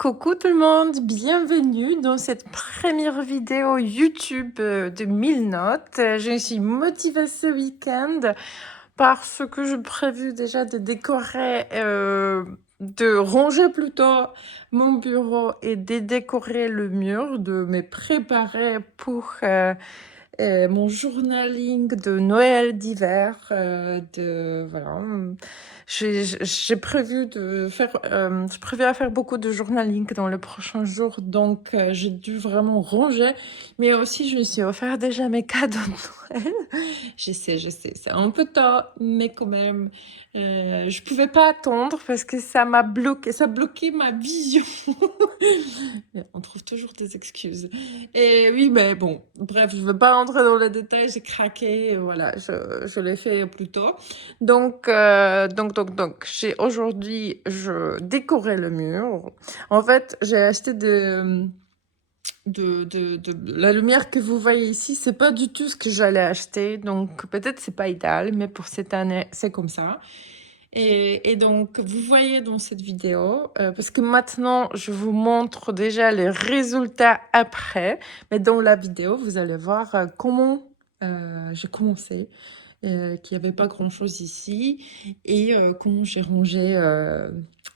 Coucou tout le monde, bienvenue dans cette première vidéo YouTube de 1000 notes. Je suis motivée ce week-end parce que je prévu déjà de décorer, de ranger plutôt mon bureau et de décorer le mur, de me préparer pour mon journaling de Noël d'hiver. Voilà. J'ai prévu de faire, je prévois faire beaucoup de journaling dans les prochains jours, donc j'ai dû vraiment ranger. Mais aussi, je me suis offert déjà mes cadeaux de Noël. Je sais, c'est un peu tard, mais quand même, je pouvais pas attendre parce que ça m'a bloqué, ça bloquait ma vision. On trouve toujours des excuses. Et oui, mais bon, bref, je ne veux pas rentrer dans les détails, j'ai craqué, voilà, je l'ai fait plus tôt. Donc, aujourd'hui, je décorais le mur. En fait, j'ai acheté la lumière que vous voyez ici, c'est pas du tout ce que j'allais acheter, donc peut-être c'est pas idéal, mais pour cette année, c'est comme ça. Et donc, vous voyez dans cette vidéo, parce que maintenant, je vous montre déjà les résultats après, mais dans la vidéo, vous allez voir comment j'ai commencé, qu'il n'y avait pas grand-chose ici, et comment j'ai rangé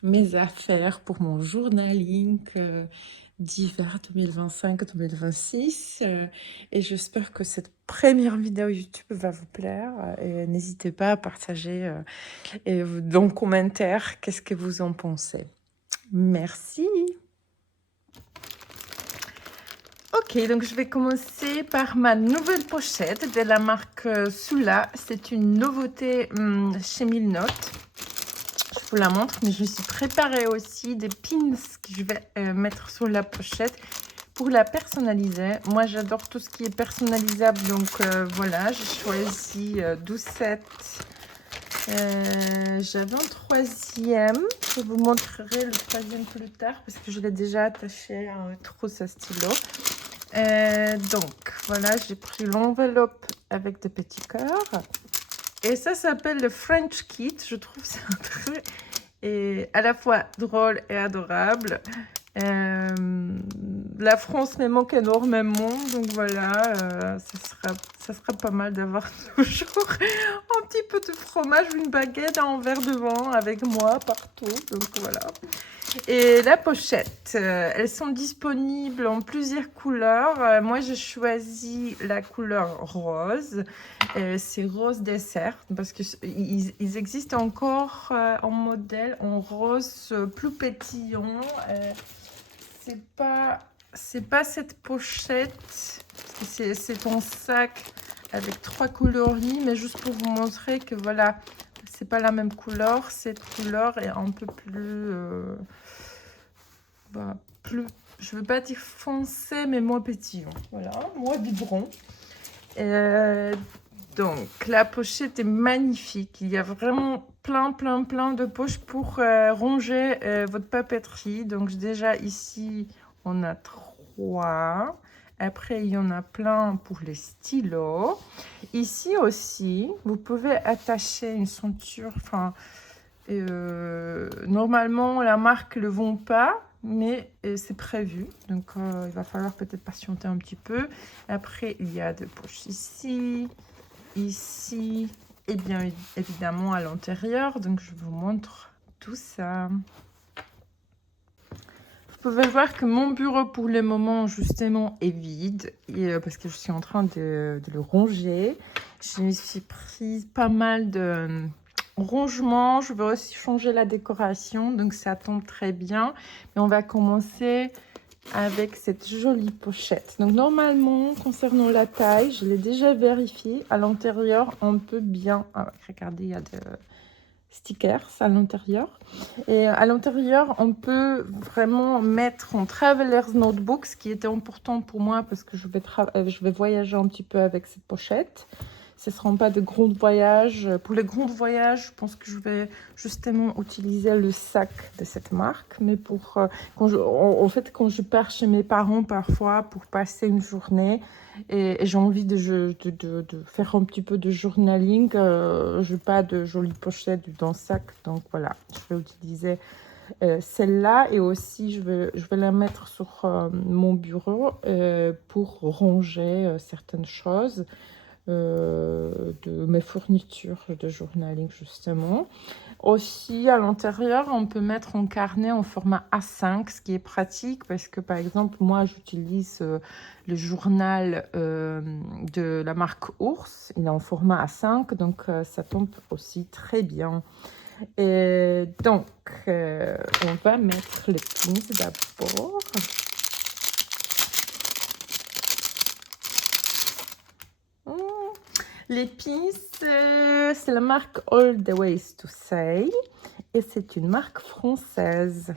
mes affaires pour mon journaling d'hiver 2025-2026. Et j'espère que cette première vidéo YouTube va vous plaire. Et n'hésitez pas à partager et dans le commentaire, qu'est-ce que vous en pensez. Merci. Ok, donc je vais commencer par ma nouvelle pochette de la marque Sula. C'est une nouveauté chez 1000 notes. Je vous la montre, mais je me suis préparée aussi des pins que je vais mettre sur la pochette pour la personnaliser. Moi, j'adore tout ce qui est personnalisable, donc voilà, j'ai choisi 12 sets. J'avais un troisième, je vous montrerai le troisième plus tard parce que je l'ai déjà attaché à une trousse à stylo. Donc voilà, j'ai pris l'enveloppe avec des petits cœurs et ça s'appelle le French Kit. Je trouve c'est un truc à la fois drôle et adorable. La France me manque énormément, donc voilà, ça sera pas mal d'avoir toujours un petit peu de fromage, une baguette, un verre de vin avec moi partout, donc voilà. Et la pochette, elles sont disponibles en plusieurs couleurs. Moi, j'ai choisi la couleur rose. C'est rose dessert parce qu'ils existent encore en modèle en rose plus pétillant. C'est pas cette pochette, c'est un sac avec 3 coloris, mais juste pour vous montrer que voilà, c'est pas la même couleur. Cette couleur est un peu plus, je veux pas dire foncé, mais moins pétillant. Voilà, moins vibrant. Donc, la pochette est magnifique. Il y a vraiment plein de poches pour ranger votre papeterie. Donc, déjà ici, on a 3. Après, il y en a plein pour les stylos. Ici aussi, vous pouvez attacher une ceinture. Enfin, normalement, la marque ne le vend pas, mais c'est prévu. Donc, il va falloir peut-être patienter un petit peu. Après, il y a des poches ici, ici, et bien évidemment à l'intérieur. Donc, je vous montre tout ça. Vous pouvez voir que mon bureau, pour le moment, justement, est vide. Parce que je suis en train de le ranger. Je me suis prise pas mal de rangement. Je veux aussi changer la décoration, donc ça tombe très bien. Mais on va commencer avec cette jolie pochette. Donc normalement, concernant la taille, je l'ai déjà vérifié. À l'intérieur, on peut bien... Ah, regardez, il y a des stickers à l'intérieur. Et à l'intérieur, on peut vraiment mettre en Traveler's Notebook, ce qui était important pour moi parce que je vais voyager un petit peu avec cette pochette. Ce ne seront pas de grands voyages. Pour les grands voyages, je pense que je vais justement utiliser le sac de cette marque. Mais pour quand je pars chez mes parents parfois pour passer une journée et j'ai envie de faire un petit peu de journaling, je n'ai pas de jolie pochette dans le sac. Donc voilà, je vais utiliser Celle-là, et aussi je vais la mettre sur mon bureau pour ranger certaines choses de mes fournitures de journaling justement. Aussi, à l'intérieur, on peut mettre un carnet en format A5, ce qui est pratique parce que, par exemple, moi, j'utilise le journal de la marque Ours. Il est en format A5, donc ça tombe aussi très bien. Et donc, on va mettre les pins d'abord. Les pins, c'est la marque All the Ways to Say et c'est une marque française.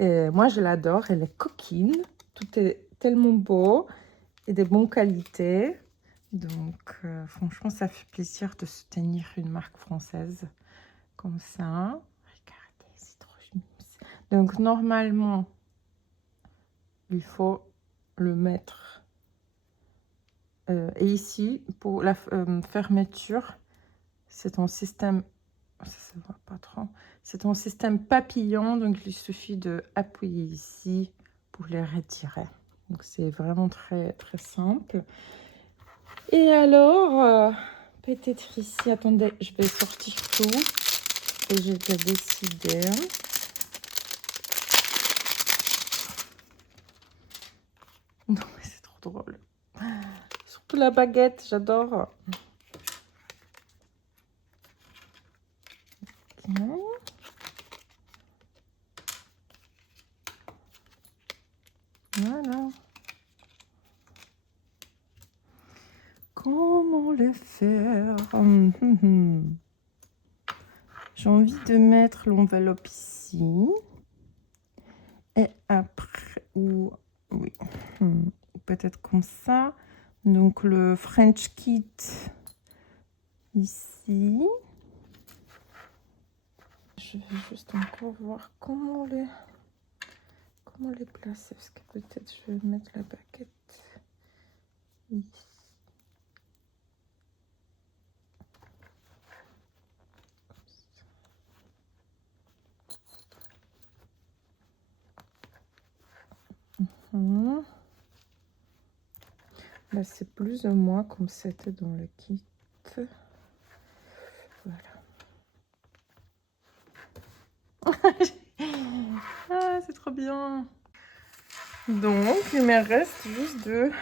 Et moi, je l'adore, elle est coquine, tout est tellement beau et de bonne qualité. Donc, franchement, ça fait plaisir de soutenir une marque française comme ça. Regardez, c'est trop chouette. Donc, normalement, il faut le mettre. Et ici, pour la fermeture, c'est un système, ça se voit pas trop, c'est un système papillon, donc il suffit de appuyer ici pour les retirer. Donc c'est vraiment très très simple. Et alors, peut-être ici, attendez, je vais sortir tout et j'ai déjà décidé. Non mais c'est trop drôle. Surtout la baguette, j'adore. Voilà. Comment le faire? J'ai envie de mettre l'enveloppe ici. Et après, ou oui, peut-être comme ça. Donc le French Kit ici. Je vais juste encore voir comment les placer, parce que peut-être je vais mettre la baguette ici. Là, c'est plus ou moins comme c'était dans le kit. Voilà. Ah, c'est trop bien. Donc, il me reste juste de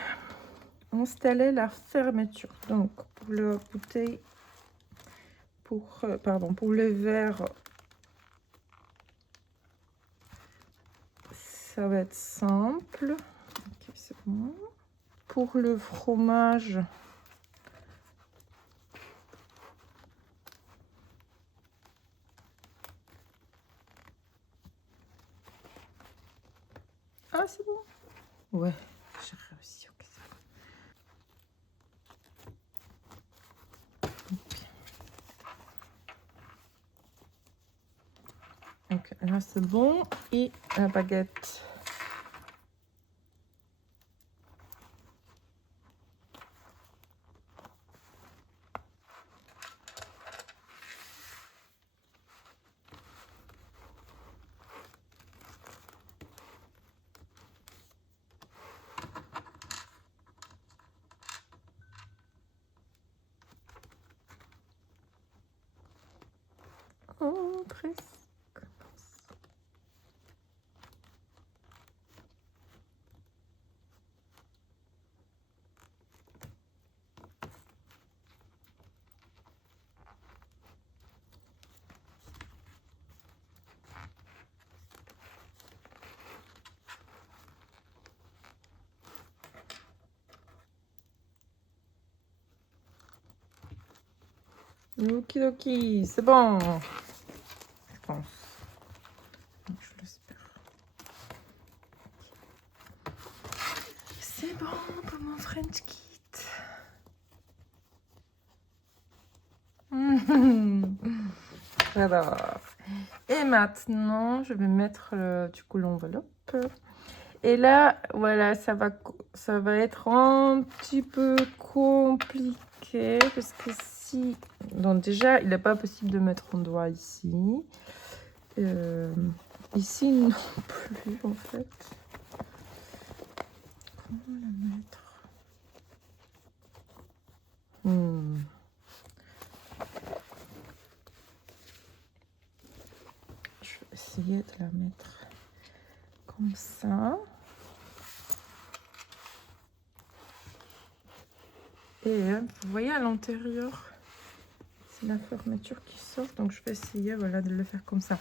installer la fermeture. Donc, pour le bouteille, pour le verre, ça va être simple. Ok, c'est bon. Pour le fromage, ah, c'est bon. Ouais, j'ai réussi. Ok, c'est bon. Ok, là c'est bon. Et la baguette. Oh, presque. Okidoki, c'est bon. Je pense. Je l'espère. C'est bon pour mon French Kit. Alors, et maintenant, je vais mettre du coup l'enveloppe. Et là, voilà, ça va être un petit peu compliqué parce que donc déjà, il n'est pas possible de mettre un doigt ici. Ici non plus en fait. Comment la mettre? Je vais essayer de la mettre comme ça. Et vous voyez à l'intérieur, c'est la fermeture qui sort. Donc je vais essayer voilà, de le faire comme ça.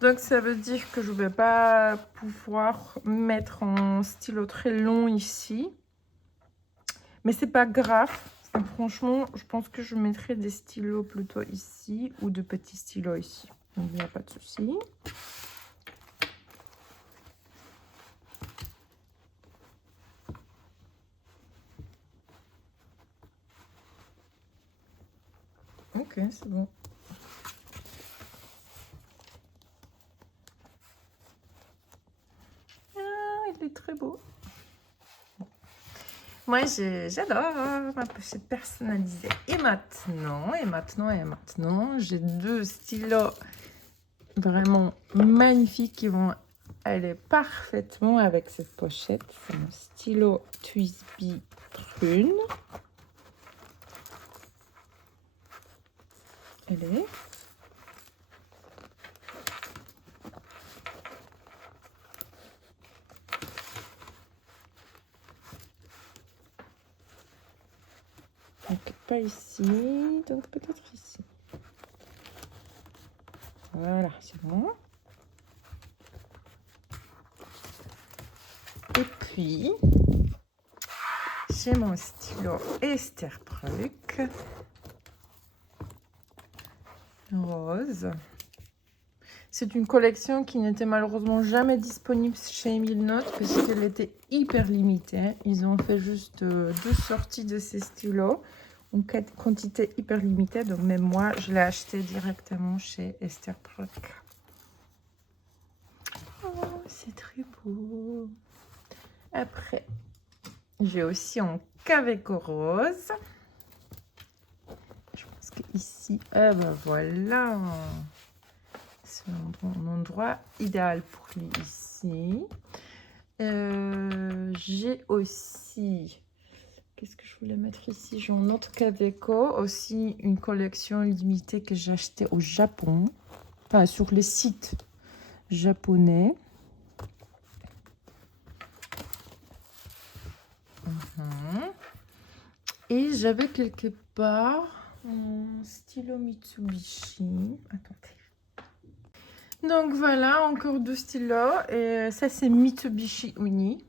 Donc ça veut dire que je ne vais pas pouvoir mettre un stylo très long ici. Mais c'est pas grave. Franchement, je pense que je mettrai des stylos plutôt ici ou de petits stylos ici. Donc il n'y a pas de souci. Ok, c'est bon. Ah, il est très beau. Moi, j'adore ma pochette personnalisée. Et maintenant, j'ai deux stylos vraiment magnifiques qui vont aller parfaitement avec cette pochette. C'est mon stylo TWSBI Prune. Elle est. Donc, pas ici, donc peut-être ici. Voilà, c'est bon. Et puis, j'ai mon stylo Esterbrook rose. C'est une collection qui n'était malheureusement jamais disponible chez Milnote parce qu'elle était hyper limitée. Ils ont fait juste 2 sorties de ces stylos, en quantité hyper limitée. Donc même moi, je l'ai acheté directement chez Esterbrook. Oh, c'est très beau. Après, j'ai aussi un Kaweco rose. Je pense qu'ici, ah ben voilà. C'est un endroit idéal pour lui ici. J'ai aussi, qu'est-ce que je voulais mettre ici? J'ai un autre Kaweco, aussi une collection limitée que j'ai achetée au Japon, enfin sur les sites japonais. Et j'avais quelque part un stylo Mitsubishi. Attendez. Donc voilà, encore 2 stylos. Et ça, c'est Mitsubishi Uni.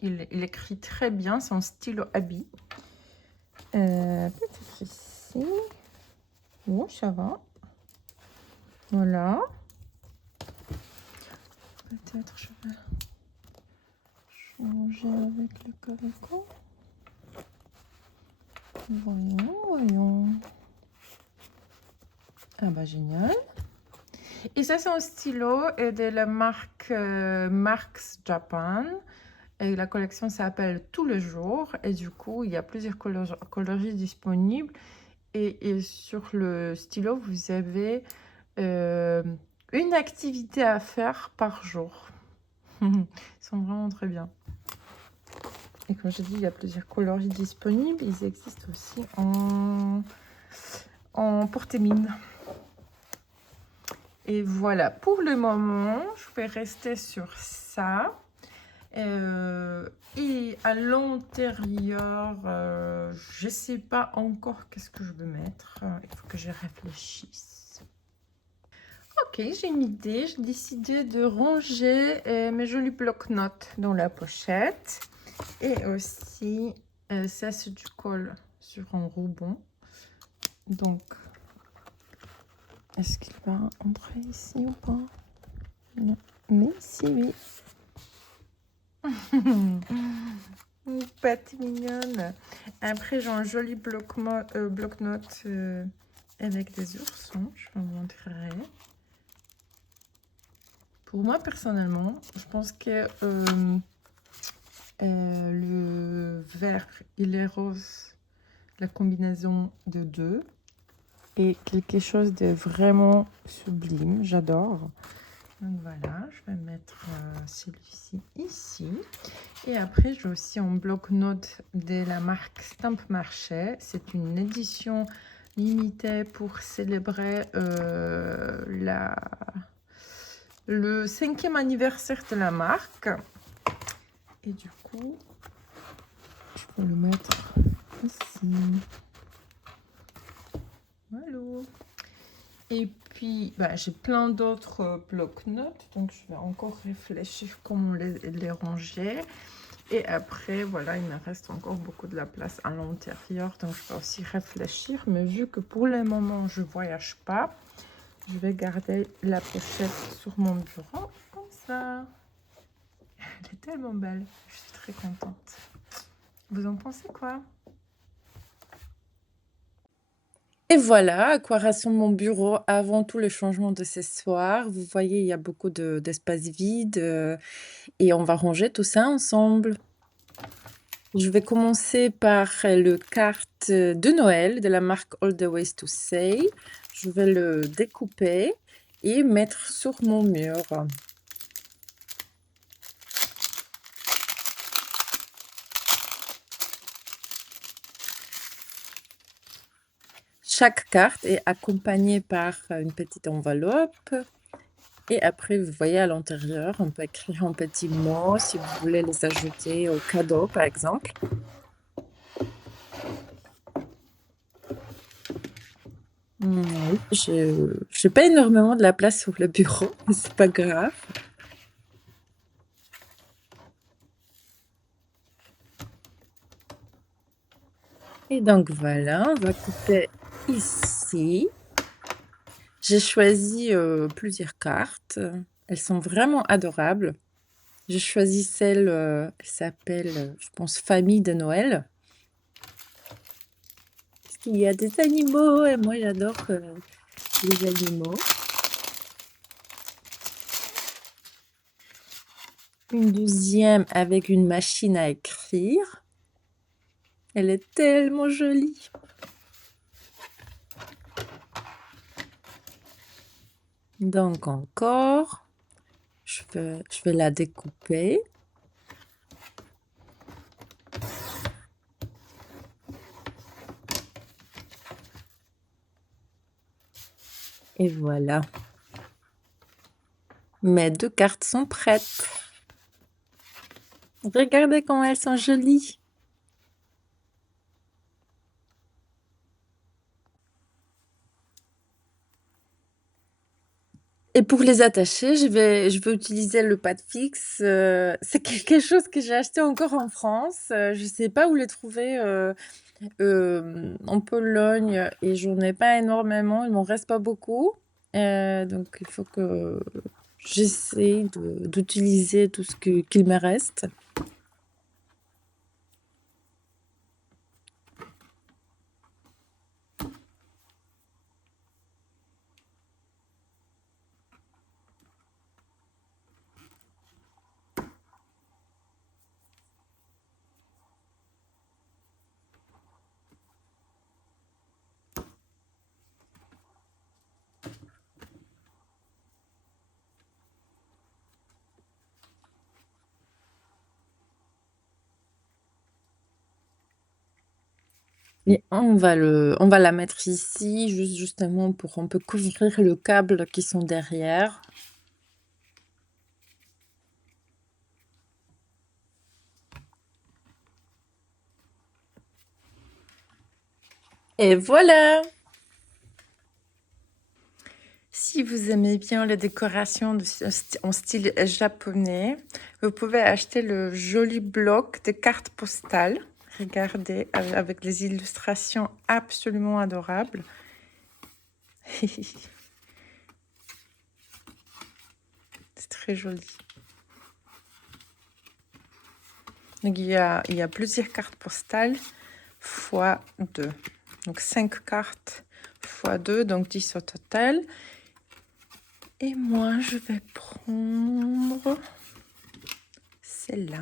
Il écrit très bien, c'est un stylo Abi. Peut-être ici. Oh, ça va. Voilà. Peut-être je vais changer avec le Kaweco. Voyons. Ah bah génial. Et ça, c'est un stylo de la marque Marks Japan. Et la collection s'appelle Tous les jours. Et du coup, il y a plusieurs coloris disponibles. Et sur le stylo, vous avez une activité à faire par jour. Ils sont vraiment très bien. Et comme je dis, il y a plusieurs coloris disponibles. Ils existent aussi en porte-mine. Et voilà, pour le moment, je vais rester sur ça. Et à l'intérieur, je ne sais pas encore qu'est-ce que je veux mettre. Il faut que je réfléchisse. Ok, j'ai une idée. J'ai décidé de ranger mes jolis blocs-notes dans la pochette. Et aussi, ça c'est du colle sur un ruban. Donc, est-ce qu'il va entrer ici ou pas? Non. Mais si, oui. Pâte mignonne. Après, j'ai un joli bloc-notes avec des oursons. Je vous montrerai. Pour moi, personnellement, je pense que le vert et les roses, la combinaison de deux, est quelque chose de vraiment sublime. J'adore. Donc voilà, je vais mettre celui-ci ici. Et après, j'ai aussi un bloc-notes de la marque Stamp Marché. C'est une édition limitée pour célébrer le 5e anniversaire de la marque. Et du coup, je peux le mettre ici. Voilà. Et puis, j'ai plein d'autres blocs-notes, donc je vais encore réfléchir comment les ranger. Et après, voilà, il me reste encore beaucoup de la place à l'intérieur, donc je vais aussi réfléchir. Mais vu que pour le moment, je ne voyage pas, je vais garder la pochette sur mon bureau, comme ça. Elle est tellement belle, je suis très contente. Vous en pensez quoi? Et voilà à quoi ressemble mon bureau avant tout le changement de ce soir. Vous voyez, il y a beaucoup d'espace vide et on va ranger tout ça ensemble. Je vais commencer par le carte de Noël de la marque All the Ways to Say. Je vais le découper et mettre sur mon mur. Chaque carte est accompagnée par une petite enveloppe. Et après, vous voyez à l'intérieur, on peut écrire un petit mot si vous voulez les ajouter au cadeau, par exemple. Oui, j'ai pas énormément de la place sur le bureau, mais c'est pas grave. Et donc voilà, on va couper ici. J'ai choisi plusieurs cartes. Elles sont vraiment adorables. J'ai choisi celle, elle s'appelle, je pense, Famille de Noël. Parce qu'il y a des animaux et moi j'adore les animaux. Une deuxième avec une machine à écrire. Elle est tellement jolie. Donc encore, je vais la découper. Et voilà. Mes 2 cartes sont prêtes. Regardez comment elles sont jolies. Et pour les attacher, je vais utiliser le pad fixe. C'est quelque chose que j'ai acheté encore en France. Je sais pas où les trouver en Pologne et j'en ai pas énormément. Il m'en reste pas beaucoup. Donc il faut que j'essaie d'utiliser tout ce qu'il me reste. Et on va la mettre ici, justement pour un peu couvrir le câble qui sont derrière. Et voilà! Si vous aimez bien les décorations en style japonais, vous pouvez acheter le joli bloc de cartes postales. Regardez, avec les illustrations absolument adorables. C'est très joli. Donc, il y a plusieurs cartes postales fois 2. Donc 5 cartes fois 2, donc 10 au total. Et moi, je vais prendre celle-là.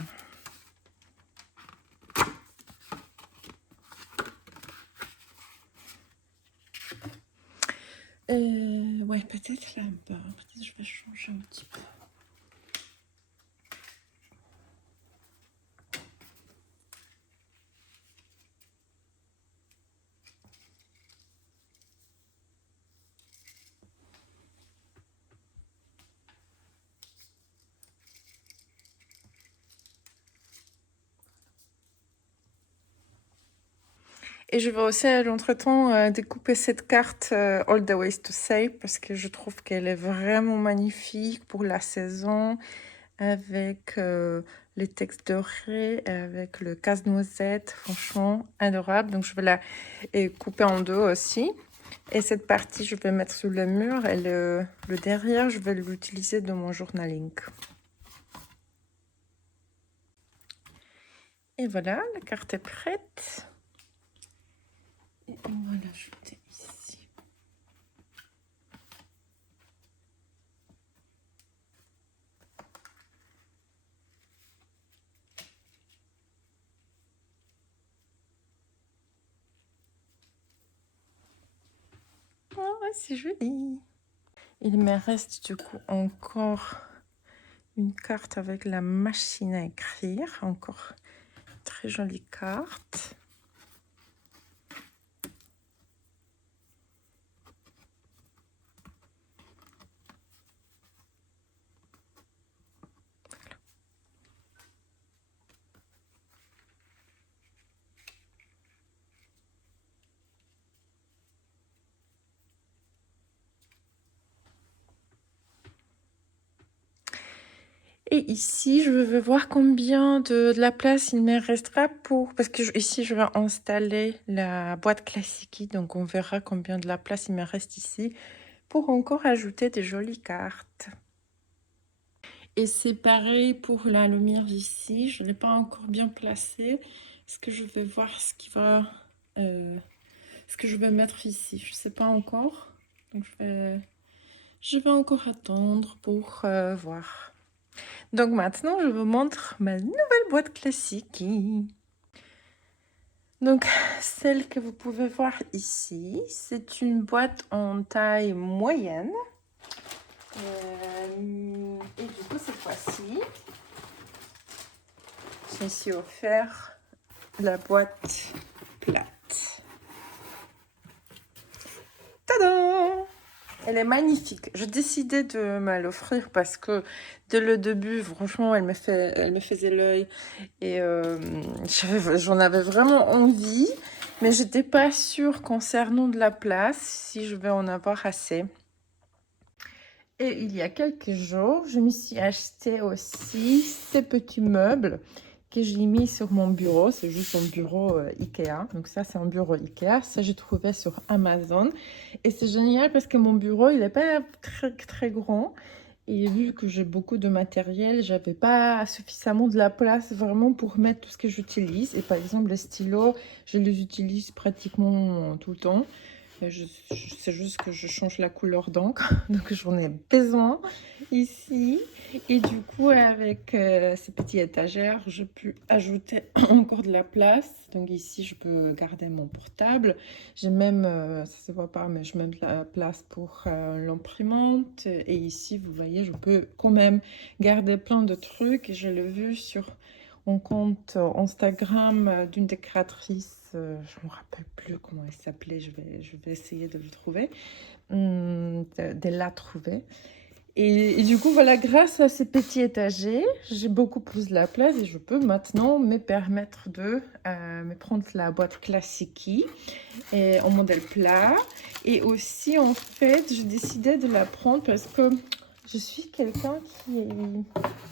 Ouais, peut-être là-bas. Peut-être je vais changer un petit peu. Et je vais aussi à l'entretemps découper cette carte All the Ways to Say parce que je trouve qu'elle est vraiment magnifique pour la saison avec les textes dorés, avec le casse-noisette, franchement adorable. Donc je vais la couper en deux aussi. Et cette partie, je vais mettre sur le mur et le derrière, je vais l'utiliser dans mon journaling. Et voilà, la carte est prête. Et on va l'ajouter ici. Oh, c'est joli. Il me reste du coup encore une carte avec la machine à écrire. Encore très jolie carte. Et ici, je vais voir combien de la place il me restera pour... Parce que ici, je vais installer la boîte classique. Donc, on verra combien de la place il me reste ici pour encore ajouter des jolies cartes. Et c'est pareil pour la lumière ici. Je ne l'ai pas encore bien placée. Est-ce que je vais voir ce qui va... ce que je vais mettre ici? Je ne sais pas encore. Donc, je vais encore attendre pour voir. Donc maintenant, je vous montre ma nouvelle boîte classique. Donc, celle que vous pouvez voir ici, c'est une boîte en taille moyenne. Et du coup, cette fois-ci, je me suis offert la boîte plate. Tadam! Elle est magnifique. J'ai décidé de me l'offrir parce que dès le début, franchement, elle me faisait l'œil et j'en avais vraiment envie, mais j'étais pas sûre concernant de la place si je vais en avoir assez. Et il y a quelques jours, je me suis acheté aussi ces petits meubles que j'ai mis sur mon bureau. C'est juste un bureau Ikea. Donc ça, c'est un bureau Ikea. Ça, j'ai trouvé sur Amazon. Et c'est génial parce que mon bureau, il n'est pas très, très grand. Et vu que j'ai beaucoup de matériel, j'avais pas suffisamment de la place vraiment pour mettre tout ce que j'utilise. Et par exemple, les stylos, je les utilise pratiquement tout le temps. C'est juste que je change la couleur d'encre, donc j'en ai besoin ici. Et du coup, avec ces petites étagères, je peux ajouter encore de la place. Donc ici, je peux garder mon portable. J'ai même, ça se voit pas, mais je mets de la place pour l'imprimante. Et ici, vous voyez, je peux quand même garder plein de trucs. Et je l'ai vu sur un compte Instagram d'une des créatrices, je ne me rappelle plus comment elle s'appelait, je vais essayer de le trouver, de la trouver. Et du coup, voilà, grâce à ces petits étagers, j'ai beaucoup plus de la place et je peux maintenant me permettre de me prendre la boîte classique et en modèle plat. Et aussi, en fait, j'ai décidé de la prendre parce que je suis quelqu'un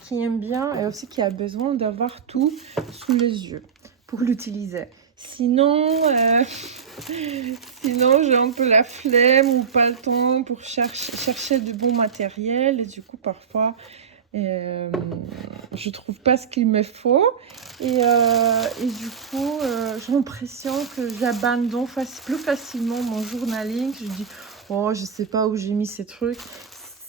qui aime bien et aussi qui a besoin d'avoir tout sous les yeux pour l'utiliser. Sinon, sinon j'ai un peu la flemme ou pas le temps pour chercher du bon matériel. Et du coup, parfois, je trouve pas ce qu'il me faut. Et du coup, j'ai l'impression que j'abandonne plus facilement mon journaling. Je dis, oh, je sais pas où j'ai mis ces trucs.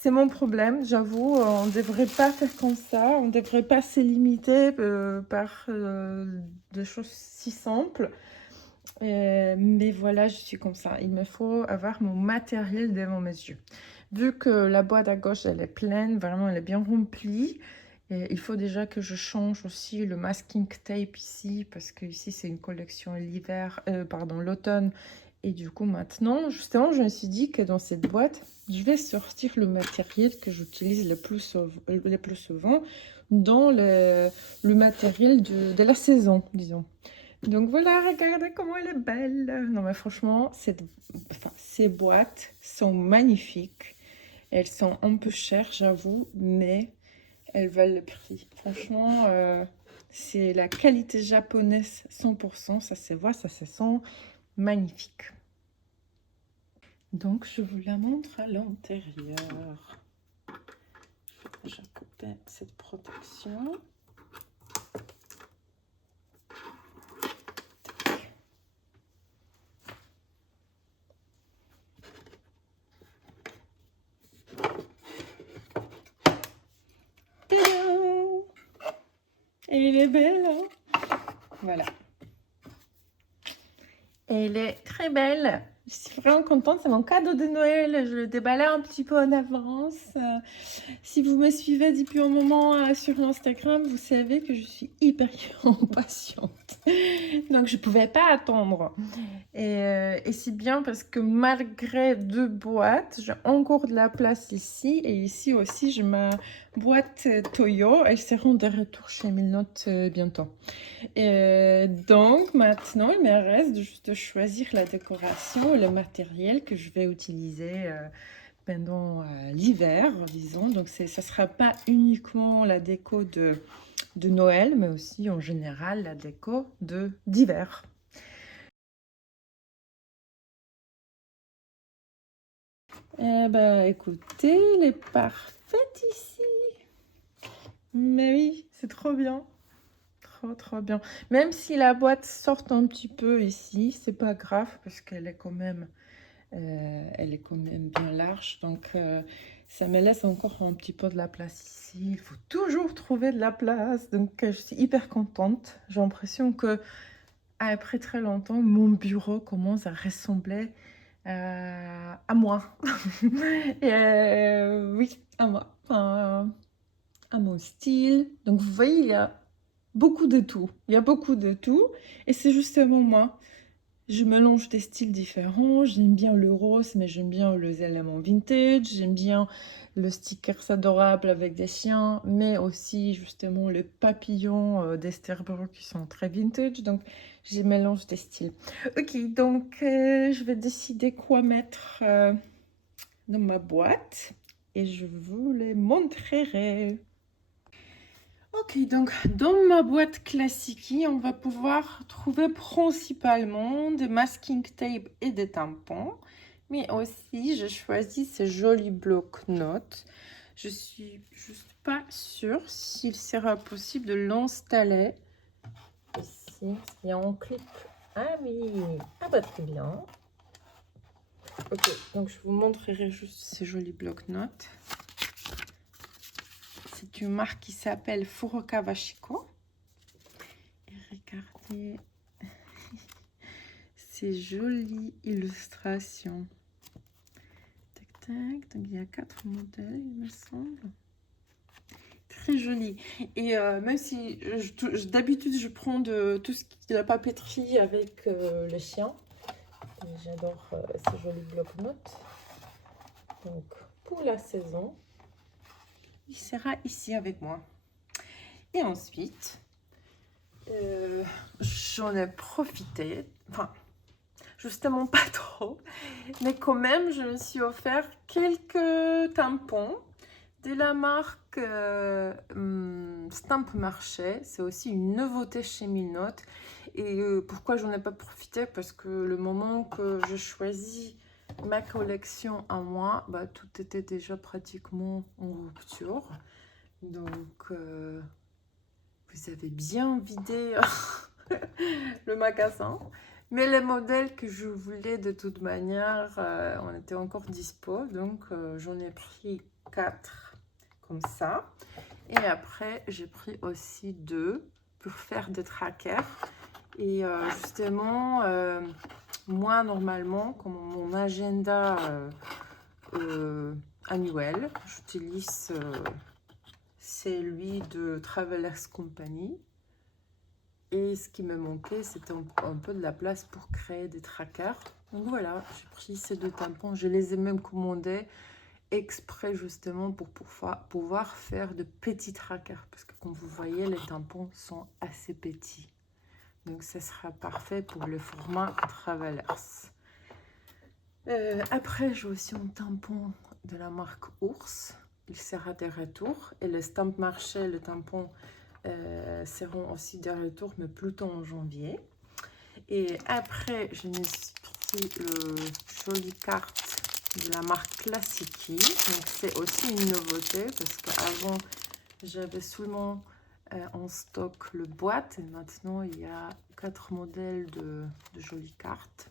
C'est mon problème, j'avoue. On ne devrait pas faire comme ça. On ne devrait pas se limiter par des choses si simples. Mais voilà, je suis comme ça. Il me faut avoir mon matériel devant mes yeux. Vu que la boîte à gauche, elle est pleine, vraiment, elle est bien remplie. Et il faut déjà que je change aussi le masking tape ici, parce que ici, c'est une collection l'hiver, pardon, l'automne. Et du coup, maintenant, justement, je me suis dit que dans cette boîte, je vais sortir le matériel que j'utilise le plus souvent dans le matériel de la saison, disons. Donc voilà, regardez comment elle est belle. Non mais franchement, ces boîtes sont magnifiques. Elles sont un peu chères, j'avoue, mais elles valent le prix. Franchement, c'est la qualité japonaise 100%. Ça se voit, ça se sent magnifique. Donc je vous la montre à l'intérieur. Je vais couper cette protection. Tadam! Elle est belle, hein? Voilà. Elle est très belle. Je suis vraiment contente. C'est mon cadeau de Noël. Je le déballais un petit peu en avance. Si vous me suivez depuis un moment sur Instagram, vous savez que je suis hyper impatiente. Donc, je ne pouvais pas attendre. Et c'est bien parce que malgré 2 boîtes, j'ai encore de la place ici. Et ici aussi, j'ai ma boîte Toyo. Elles seront de retour chez Milnote bientôt. Donc maintenant, il me reste juste de choisir la décoration, le matériel que je vais utiliser pendant l'hiver, disons. Donc ça ne sera pas uniquement la déco de Noël, mais aussi en général la déco d'hiver. Eh ben, écoutez, elle est parfaite ici. Mais oui, c'est trop bien. Trop bien. Même si la boîte sort un petit peu ici, c'est pas grave parce qu'elle est quand même, bien large. Donc ça me laisse encore un petit peu de la place ici. Il faut toujours trouver de la place. Donc je suis hyper contente. J'ai l'impression que après très longtemps, mon bureau commence à ressembler à moi. Et, oui, à moi. Enfin, à mon style. Donc vous voyez, il y a beaucoup de tout. Il y a beaucoup de tout. Et c'est justement moi. Je mélange des styles différents. J'aime bien le rose, mais j'aime bien les éléments vintage. J'aime bien le stickers adorable avec des chiens, mais aussi justement les papillons d'Esterbrook qui sont très vintage. Donc, je mélange des styles. Ok, donc je vais décider quoi mettre dans ma boîte et je vous les montrerai. Ok, donc dans ma boîte classique, on va pouvoir trouver principalement des masking tape et des tampons. Mais aussi, j'ai choisi ces jolis blocs-notes. Je suis juste pas sûre s'il sera possible de l'installer. Ici, il y a un clip. Ah oui, ah bah très bien. Ok, donc je vous montrerai juste ces jolis blocs-notes. C'est une marque qui s'appelle Furukawa Washiko. Et regardez ces jolies illustrations. Tac, tac. Donc il y a 4 modèles, il me semble. Très joli. Et même si d'habitude je prends de tout ce qui est la papeterie avec le chien. J'adore ces jolis blocs-notes. Donc pour la saison, il sera ici avec moi. Et ensuite, j'en ai profité, enfin justement pas trop, mais quand même je me suis offert quelques tampons de la marque Stamp Marché. C'est aussi une nouveauté chez Milnote. Et pourquoi j'en ai pas profité? Parce que le moment que je choisis ma collection à moi, bah, tout était déjà pratiquement en rupture. Donc vous avez bien vidé le magasin. Mais les modèles que je voulais de toute manière, on était encore dispo. Donc j'en ai pris 4 comme ça. Et après, j'ai pris aussi 2 pour faire des trackers. Et justement, moi, normalement, comme mon agenda annuel, j'utilise celui de Travelers Company. Et ce qui me manquait, c'était un peu de la place pour créer des trackers. Donc voilà, j'ai pris ces 2 tampons. Je les ai même commandés exprès justement pour pouvoir faire de petits trackers. Parce que comme vous voyez, les tampons sont assez petits. Donc ça sera parfait pour le format Travelers. Après, j'ai aussi un tampon de la marque Ours. Il sera de retour. Et le Stamp Marché, le tampon seront aussi de retour, mais plutôt en janvier. Et après, je me suis pris le joli carte de la marque Classici. Donc c'est aussi une nouveauté parce qu'avant, j'avais seulement en stock le boîte. Et maintenant, il y a 4 modèles de jolies cartes.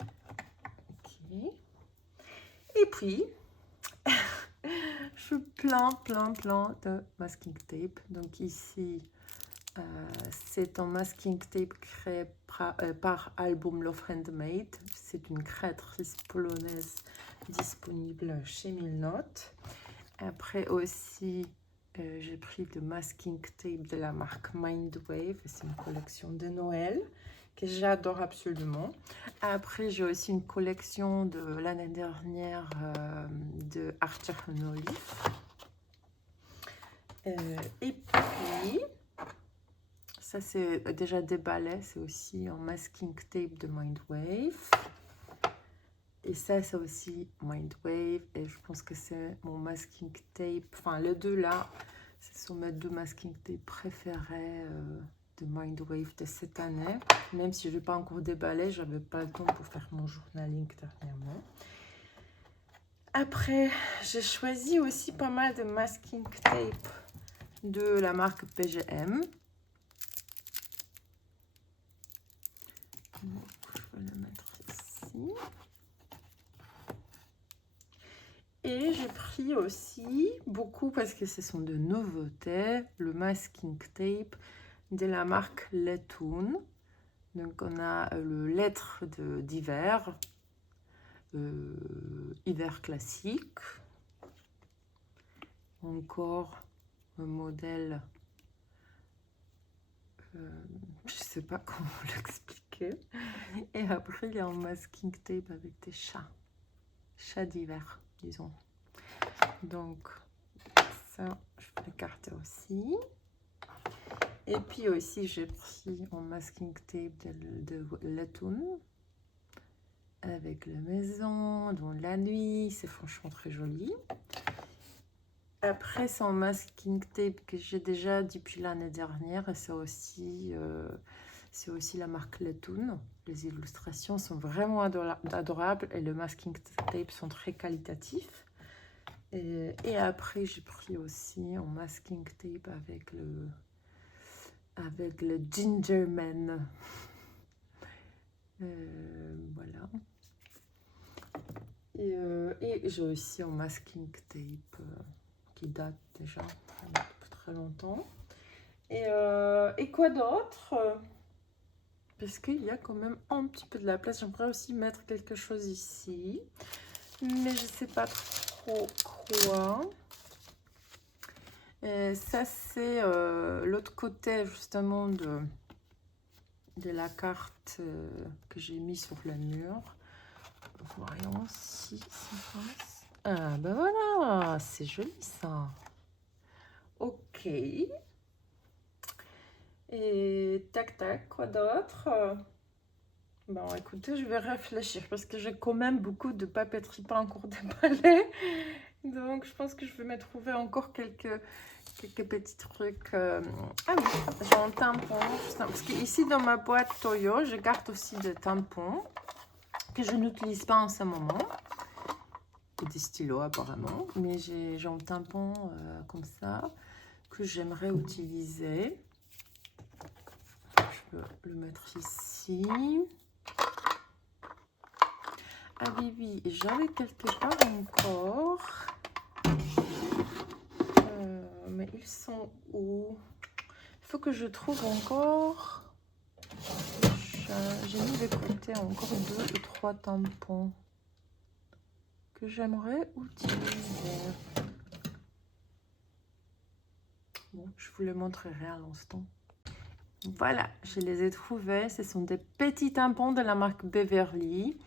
Ok. Et puis, je plein de masking tape. Donc ici, c'est un masking tape créé par Album Love Handmade. C'est une créatrice polonaise disponible chez Milnote. Après aussi, j'ai pris le masking tape de la marque Mindwave. C'est une collection de Noël que j'adore absolument. Après, j'ai aussi une collection de l'année dernière de Archer Olive. Et puis, ça c'est déjà déballé, c'est aussi un masking tape de Mindwave. Et ça c'est aussi Mindwave. Et je pense que c'est mon masking tape. Enfin, les deux là, ce sont mes 2 masking tape préférés de Mindwave de cette année. Même si je n'ai pas encore déballé, je n'avais pas le temps pour faire mon journaling dernièrement. Après, j'ai choisi aussi pas mal de masking tape de la marque PGM. Donc, je vais le mettre ici. Et j'ai pris aussi beaucoup, parce que ce sont de nouveautés, le masking tape de la marque Letoon. Donc on a le lettre d'hiver, hiver classique. Encore un modèle, je ne sais pas comment l'expliquer. Et après il y a un masking tape avec des chats d'hiver, disons. Donc ça, je vais l'écarter aussi. Et puis aussi, j'ai pris un masking tape de Latoon avec la maison, dans la nuit. C'est franchement très joli. Après, c'est un masking tape que j'ai déjà depuis l'année dernière. Et c'est aussi la marque Latoon. Les illustrations sont vraiment adorables et le masking tape sont très qualitatifs. Et après, j'ai pris aussi un masking tape avec le Ginger Man. Voilà. Et j'ai aussi un masking tape qui date déjà depuis très longtemps. Et quoi d'autre? Parce qu'il y a quand même un petit peu de la place. J'aimerais aussi mettre quelque chose ici. Mais je ne sais pas trop quoi. Ça, c'est l'autre côté justement de la carte que j'ai mis sur le mur. Voyons si ça passe. Ah ben voilà, c'est joli ça. Ok. Et tac tac, quoi d'autre? Bon, écoutez, je vais réfléchir parce que j'ai quand même beaucoup de papeterie pas encore déballée. Donc, je pense que je vais me trouver encore quelques petits trucs. Ah oui, j'ai un tampon. Parce qu'ici, dans ma boîte Toyo, je garde aussi des tampons que je n'utilise pas en ce moment. Et des stylos, apparemment. Mais j'ai un tampon comme ça que j'aimerais utiliser. Je peux le mettre ici. Ah oui, oui, j'avais quelque part encore. Mais ils sont où? Il faut que je trouve encore j'ai mis de côté encore 2 ou 3 tampons que j'aimerais utiliser. Bon, je vous les montrerai à l'instant. Voilà, je les ai trouvés. Ce sont des petits tampons de la marque Beverly.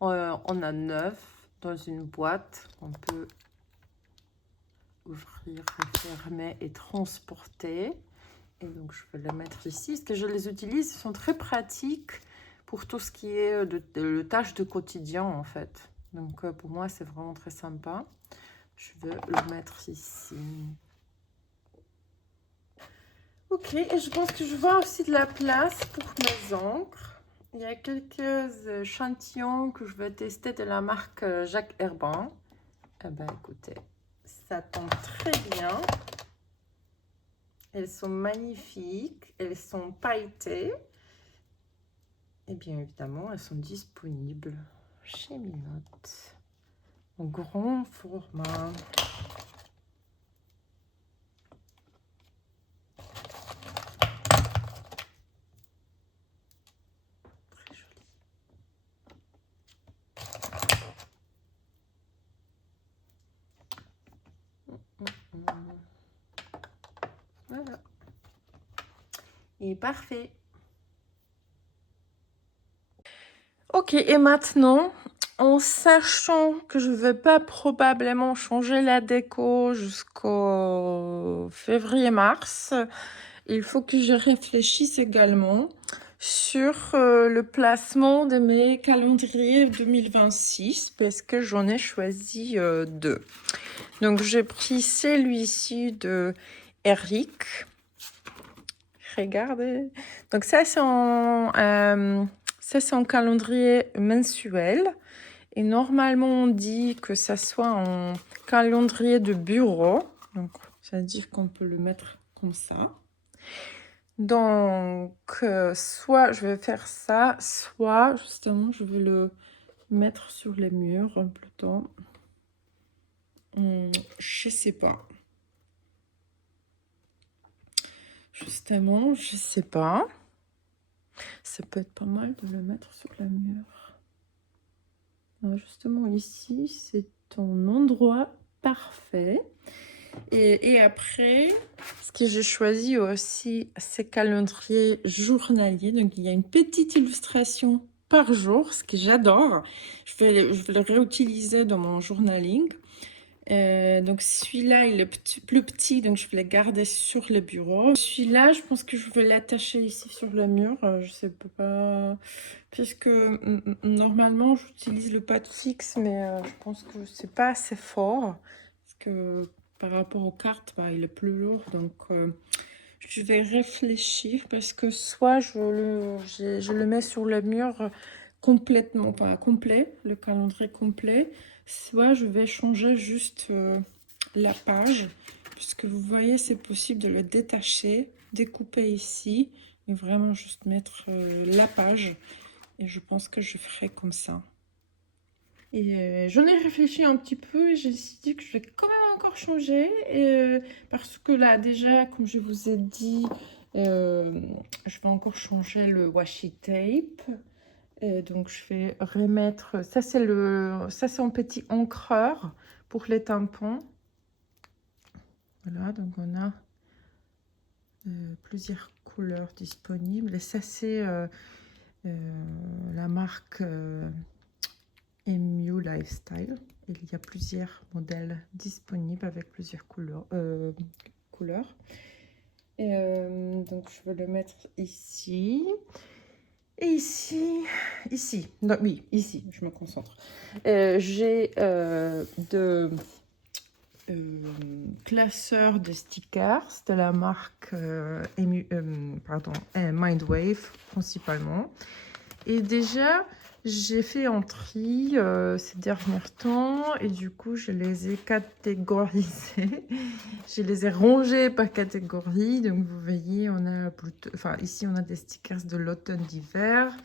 On a 9 dans une boîte. On peut ouvrir, refermer et transporter. Et donc, je vais les mettre ici. Ce que je les utilise, ils sont très pratiques pour tout ce qui est de tâches de quotidien, en fait. Donc, pour moi, c'est vraiment très sympa. Je vais le mettre ici. Ok, et je pense que je vois aussi de la place pour mes encres. Il y a quelques échantillons que je vais tester de la marque Jacques Herbin. Eh ben, écoutez, ça tombe très bien. Elles sont magnifiques, elles sont pailletées. Et bien évidemment, elles sont disponibles chez Minotte en grand format. Très joli. Voilà. Et parfait. Ok, et maintenant, en sachant que je ne vais pas probablement changer la déco jusqu'au février-mars, il faut que je réfléchisse également sur le placement de mes calendriers 2026 parce que j'en ai choisi 2. Donc, j'ai pris celui-ci de Eric. Regardez. Donc, ça, c'est en calendrier mensuel. Et normalement, on dit que ça soit en calendrier de bureau. Donc, ça veut dire qu'on peut le mettre comme ça. Donc, soit je vais faire ça, soit justement, je vais le mettre sur les murs plutôt. Je sais pas. Justement, je sais pas. Ça peut être pas mal de le mettre sur le mur. Alors justement, ici, c'est un endroit parfait. Et après, ce que j'ai choisi aussi, c'est calendrier journalier. Donc, il y a une petite illustration par jour, ce que j'adore. Je vais le réutiliser dans mon journaling. Donc, celui-là, il est plus petit, donc je vais le garder sur le bureau. Celui-là, je pense que je vais l'attacher ici sur le mur. Je sais pas, puisque normalement, j'utilise le pad fixe, mais je pense que c'est pas assez fort. Parce que par rapport aux cartes, bah, il est plus lourd, donc je vais réfléchir parce que soit je le mets sur le mur complètement, pas complet, le calendrier complet, soit je vais changer juste la page, puisque vous voyez, c'est possible de le détacher, découper ici, et vraiment juste mettre la page, et je pense que je ferai comme ça. Et j'en ai réfléchi un petit peu et j'ai décidé que je vais quand même encore changer parce que là déjà, comme je vous ai dit, je vais encore changer le washi tape. Donc je vais remettre, ça c'est un petit encreur pour les tampons. Voilà, donc on a plusieurs couleurs disponibles et ça c'est la marque MU Lifestyle. Il y a plusieurs modèles disponibles avec plusieurs couleurs. Donc je vais le mettre ici. Et ici. Non, oui, ici, je me concentre. J'ai de classeurs de stickers de la marque Mindwave principalement. Et déjà, j'ai fait un tri ces derniers temps et du coup, je les ai catégorisés. Je les ai rangés par catégorie. Donc, vous voyez, on a plutôt, enfin, ici, on a des stickers de l'automne d'hiver,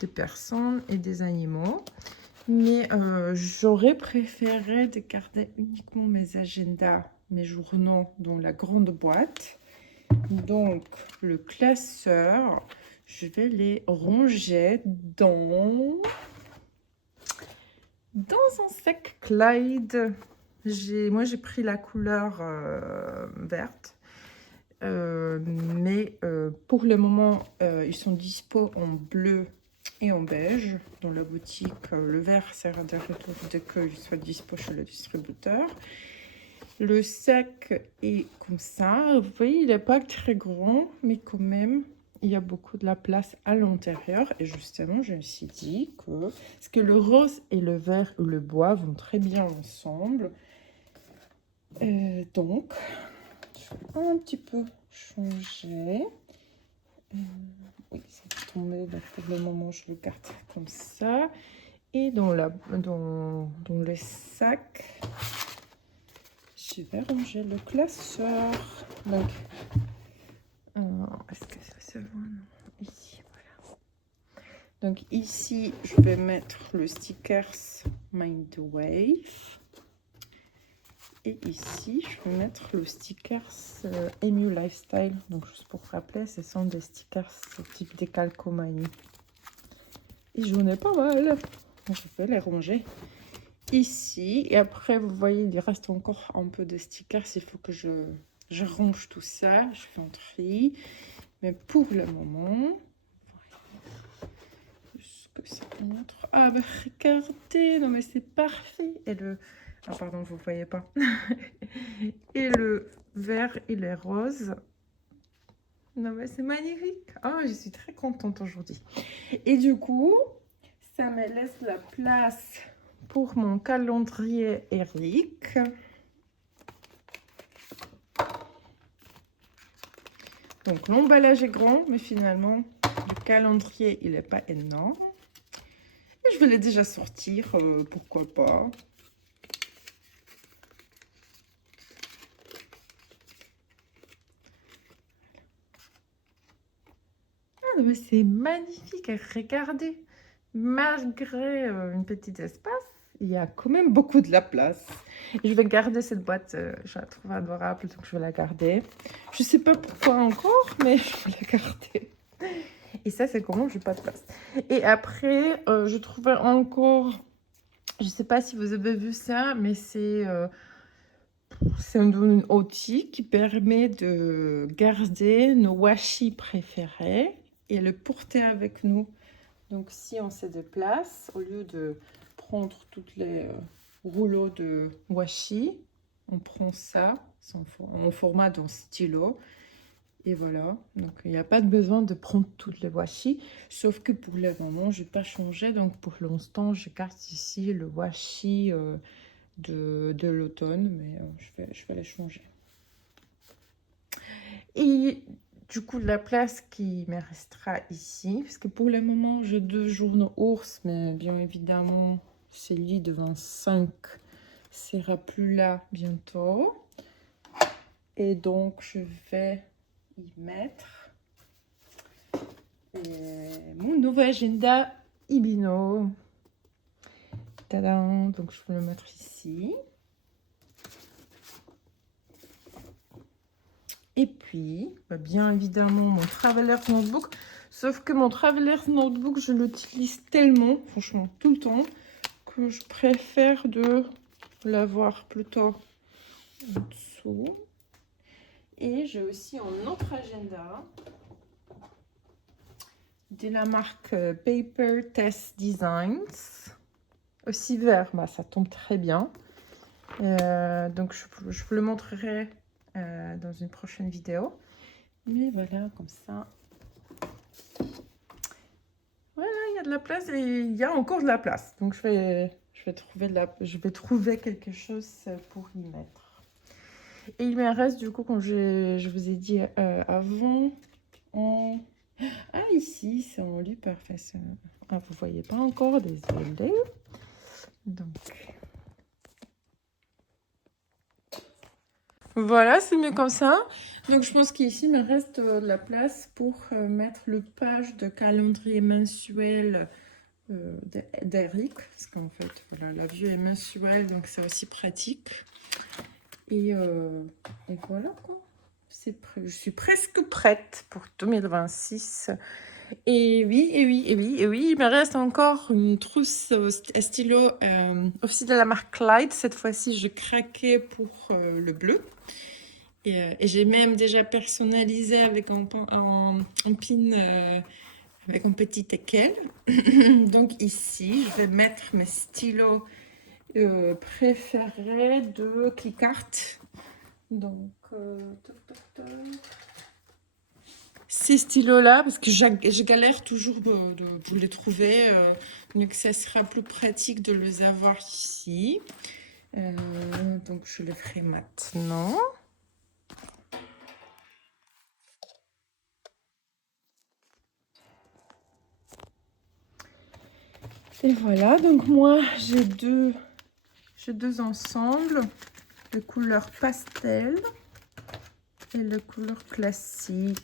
de personnes et des animaux. Mais j'aurais préféré de garder uniquement mes agendas, mes journaux dans la grande boîte. Donc, le classeur, je vais les ranger dans un sac Clyde. Moi, j'ai pris la couleur verte. Mais pour le moment, ils sont dispo en bleu et en beige dans la boutique. Le vert sera de retour dès qu'il soit dispo chez le distributeur. Le sac est comme ça. Vous voyez, il n'est pas très grand, mais quand même, il y a beaucoup de la place à l'intérieur. Et justement, je me suis dit que, parce que le rose et le vert ou le bois vont très bien ensemble. Donc, je vais un petit peu changer. Oui, ça va tomber. Donc pour le moment, je le garde comme ça. Et dans le sac, je vais ranger le classeur. Donc, est-ce que ça se voit? Non. Ici, voilà. Donc ici, je vais mettre le stickers Mindwave. Et ici, je vais mettre le stickers Emu Lifestyle. Donc, juste pour rappeler, ce sont des stickers type décalcomanie. Et j'en ai pas mal. Je vais les ranger ici. Et après, vous voyez, il reste encore un peu de stickers. Il faut que je range tout ça. Je fais un tri. Mais pour le moment, ce que ça montre. Ah, bah regardez, non mais c'est parfait. Et le... Ah pardon, vous ne voyez pas. Et le vert, il est rose. Non mais c'est magnifique. Ah, je suis très contente aujourd'hui. Et du coup, ça me laisse la place pour mon calendrier Eric. Donc l'emballage est grand, mais finalement, le calendrier, il n'est pas énorme. Et je vais le déjà sortir, pourquoi pas. Ah, mais c'est magnifique, regardez. Malgré une petite espace, il y a quand même beaucoup de la place. Et je vais garder cette boîte, je la trouve adorable, donc je vais la garder. Je ne sais pas pourquoi encore, mais je vais la garder. Et ça, c'est comment j'ai pas de place. Et après, je trouvais encore, je ne sais pas si vous avez vu ça, mais c'est un outil qui permet de garder nos washi préférés et le porter avec nous. Donc, si on se déplace, au lieu de prendre toutes les rouleaux de washi, on prend ça en format d'un stylo. Et voilà, donc il n'y a pas de besoin de prendre toutes les washi. Sauf que pour le moment, je n'ai pas changé. Donc, pour l'instant, je garde ici le washi de l'automne. Mais je vais les changer. Et du coup, la place qui me restera ici, parce que pour le moment, j'ai 2 journaux ours, mais bien évidemment, celui de 25 sera plus là bientôt. Et donc, je vais y mettre mon nouveau agenda Ibino. Tadam! Donc, je vais le mettre ici. Et puis, bien évidemment, mon Traveler's Notebook. Sauf que mon Traveler's Notebook, je l'utilise tellement, franchement, tout le temps, que je préfère de l'avoir plutôt en dessous. Et j'ai aussi un autre agenda de la marque Paper Test Designs. Aussi vert, ça tombe très bien. Donc, je vous le montrerai dans une prochaine vidéo. Mais voilà, comme ça. Voilà, il y a de la place et il y a encore de la place. Donc, je vais trouver quelque chose pour y mettre. Et il me reste, du coup, comme je vous ai dit avant, Ah, ici, c'est en lit parfait. Ah, vous voyez pas encore, désolé. Donc... Voilà, c'est mieux comme ça. Donc, je pense qu'ici, il me reste de la place pour mettre le page de calendrier mensuel d'Eric. Parce qu'en fait, voilà, la vue est mensuelle, donc c'est aussi pratique. Et voilà, quoi. Je suis presque prête pour 2026. Et oui, et oui, et oui, et oui, il me reste encore une trousse à stylo aussi de la marque Clyde. Cette fois-ci, je craquais pour le bleu. Et j'ai même déjà personnalisé avec un pin avec un petit équelle. Donc ici, je vais mettre mes stylos préférés de Clickart. Donc, toc, toc, toc. Ces stylos-là, parce que je galère toujours pour les trouver, donc ça sera plus pratique de les avoir ici. Donc je le ferai maintenant. Et voilà, donc moi j'ai deux ensembles, de couleur pastel et le couleur classique.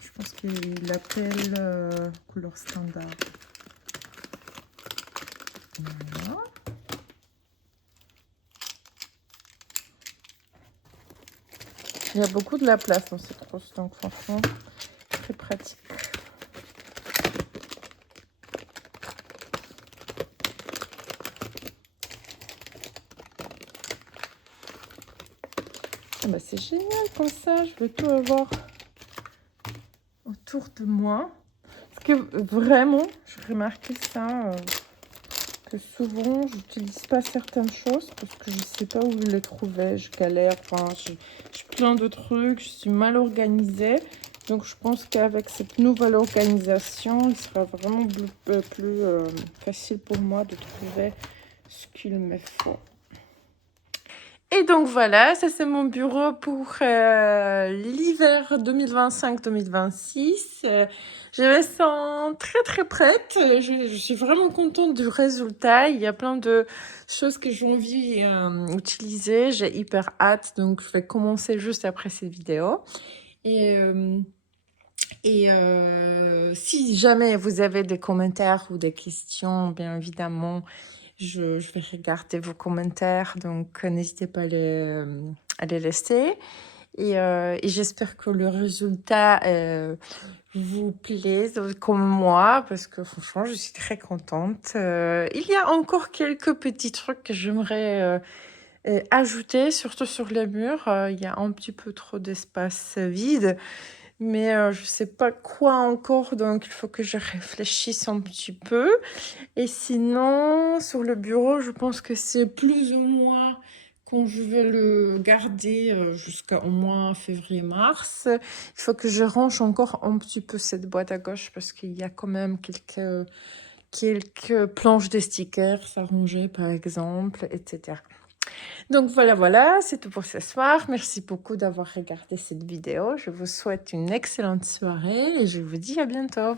Je pense qu'il l'appelle couleur standard. Voilà. Il y a beaucoup de la place dans cette trousse, donc franchement, très pratique. Ah bah c'est génial comme ça, je veux tout avoir autour de moi. Parce que vraiment, j'ai remarqué ça, que souvent, j'utilise pas certaines choses parce que je sais pas où les trouver, je galère, enfin, j'ai plein de trucs, je suis mal organisée. Donc je pense qu'avec cette nouvelle organisation, il sera vraiment plus facile pour moi de trouver ce qu'il me faut. Et donc voilà, ça c'est mon bureau pour l'hiver 2025-2026. Je me sens très très prête. Je suis vraiment contente du résultat. Il y a plein de choses que j'ai envie d'utiliser. J'ai hyper hâte, donc je vais commencer juste après cette vidéo. Et si jamais vous avez des commentaires ou des questions, bien évidemment, je vais regarder vos commentaires, donc n'hésitez pas à les laisser. Et j'espère que le résultat vous plaise comme moi, parce que franchement, je suis très contente. Il y a encore quelques petits trucs que j'aimerais ajouter, surtout sur les murs. Il y a un petit peu trop d'espace vide. Mais je sais pas quoi encore, donc il faut que je réfléchisse un petit peu. Et sinon, sur le bureau, je pense que c'est plus ou moins quand je vais le garder jusqu'à au moins février-mars. Il faut que je range encore un petit peu cette boîte à gauche parce qu'il y a quand même quelques planches de stickers à ranger, par exemple, etc. Donc voilà, c'est tout pour ce soir. Merci beaucoup d'avoir regardé cette vidéo. Je vous souhaite une excellente soirée et je vous dis à bientôt.